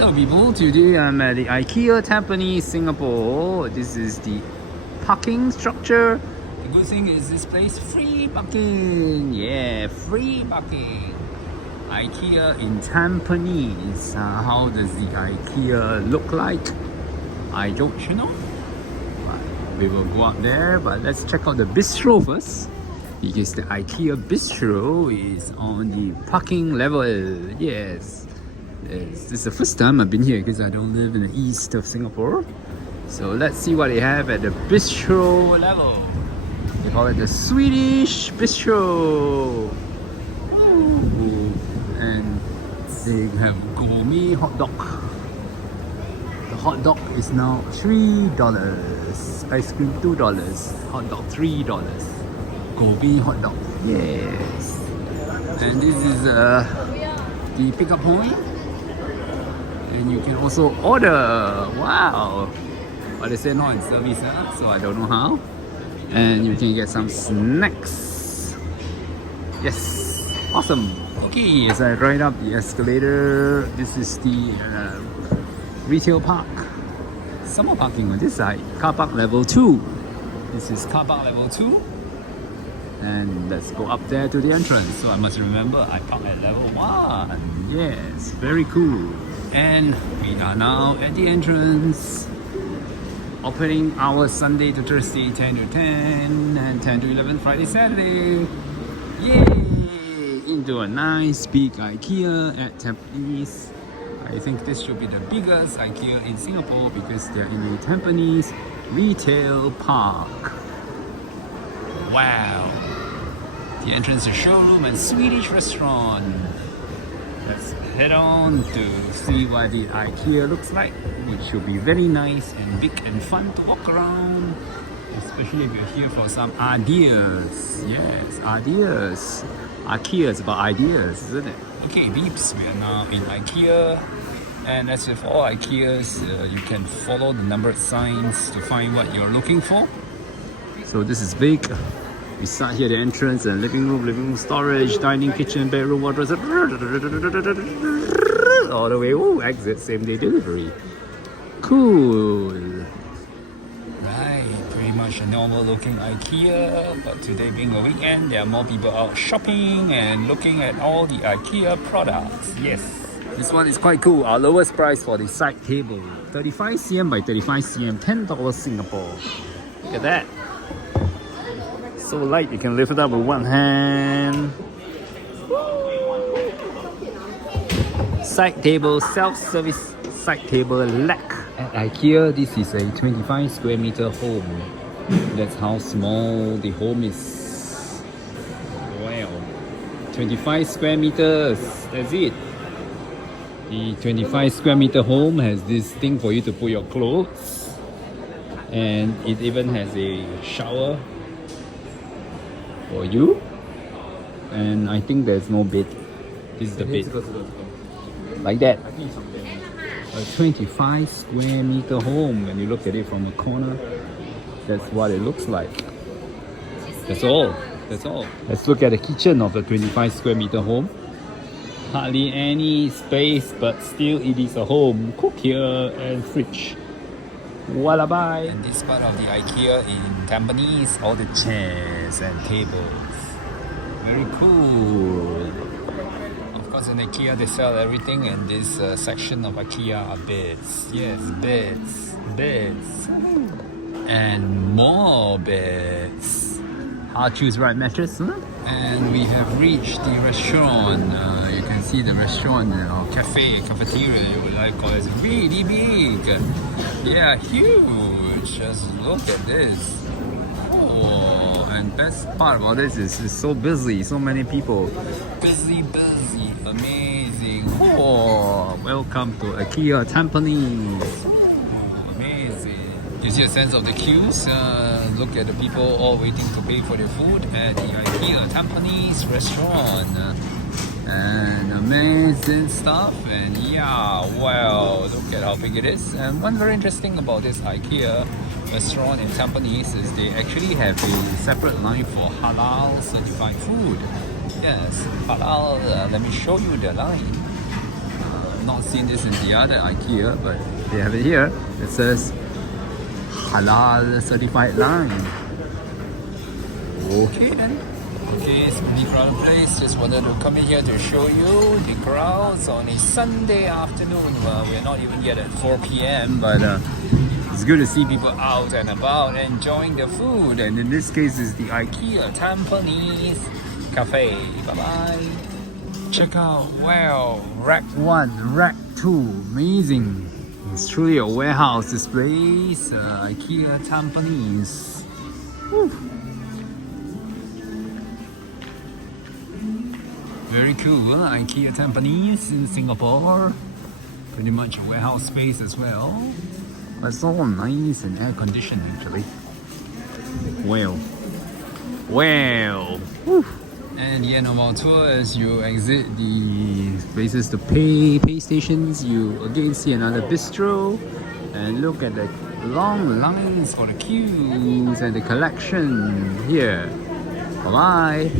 Hello people, today I'm at the IKEA Tampines, Singapore. This is the parking structure. The good thing is this place free parking. Yeah, free parking. IKEA in Tampines. How does the IKEA look like? I don't know. But we will go up there, but let's check out the bistro first. Because the IKEA bistro is on the parking level. Yes. This is the first time I've been here because I don't live in the east of Singapore. So let's see what they have at the bistro level. They call it the Swedish bistro. Ooh. And they have gourmet hot dog. The hot dog is now $3. Ice cream $2. Hot dog $3. Gourmet hot dog. Yes. And this is the pickup point. And you can also order. Wow. But they say not in service, so I don't know how. And you can get some snacks. Yes. Awesome. Okay, as I ride up the escalator, this is the retail park. Summer parking on this side. Car park level 2. This is car park level 2. And let's go up there to the entrance. So I must remember I park at level 1. Yes, very cool. And we are now at the entrance. Operating hours Sunday to Thursday 10 to 10 and 10 to 11 Friday, Saturday. Yay! Into a nice big IKEA at Tampines. I think this should be the biggest IKEA in Singapore because they're in the Tampines retail park. Wow! The entrance to showroom and Swedish restaurant. Let's head on to see what the IKEA looks like, which should be very nice and big and fun to walk around, especially if you're here for some ideas. Yes, ideas. IKEA is about ideas, isn't it? Okay, beeps, we are now in IKEA, and as with all IKEAs, you can follow the numbered signs to find what you're looking for. So this is big. We start here at the entrance and living room, storage, dining, kitchen, bedroom, wardrobe, all the way, oh, exit, same day delivery. Cool. Right, pretty much a normal looking IKEA, but today being a weekend, there are more people out shopping and looking at all the IKEA products. Yes. This one is quite cool. Our lowest price for the side table. 35 cm by 35 cm, $10 Singapore. Look at that. So light, you can lift it up with one hand. Side table, self-service side table rack. At IKEA, this is a 25 square meter home. That's how small the home is. Wow. 25 square meters, that's it. The 25 square meter home has this thing for you to put your clothes. And it even has a shower for you, and I think there's no bed. This is the bed, like that. A 25 square meter home. When you look at it from a corner, that's what it looks like. That's all. That's all. Let's look at the kitchen of the 25 square meter home. Hardly any space, but still it is a home. Cook here and fridge. Voila, bye. And this part of the IKEA in Tampines, all the chairs and tables. Very cool. Of course, in IKEA they sell everything, and this section of IKEA are beds. Yes, beds, beds, and more beds. I'll choose right mattress, huh? And we have reached the restaurant. You can see the restaurant or cafeteria, you would like call it. It's really big. Yeah, huge. Just look at this. Oh, and best part about this is it's so busy, so many people. Busy, amazing. Oh, welcome to IKEA Tampines. Oh, amazing. You see a sense of the queues. Look at the people all waiting to pay for their food at the IKEA Tampines restaurant. And amazing stuff, and yeah, wow, look at how big it is. And one very interesting about this IKEA restaurant in Tampines is they actually have a separate line for halal certified food. Yes, halal, let me show you the line. not seen this in the other IKEA, but they have it here. It says Halal certified line. Okay then. Okay, it's a pretty crowded place. Just wanted to come in here to show you the crowds on a Sunday afternoon. Well, we're not even yet at 4 p.m. but it's good to see people out and about enjoying the food. And in this case, it's the IKEA Tampines Cafe. Bye bye. Check out, wow, rack 1, rack 2, amazing. It's truly a warehouse, this place, IKEA Tampines. Woo. Very cool, huh? IKEA Tampines in Singapore. Pretty much a warehouse space as well. But it's all nice and air conditioned actually. Wow. Wow. Woo. And the end of our tour, as you exit the places to pay stations, you again see another bistro. And look at the long lines for the queues and the collection here. Bye bye.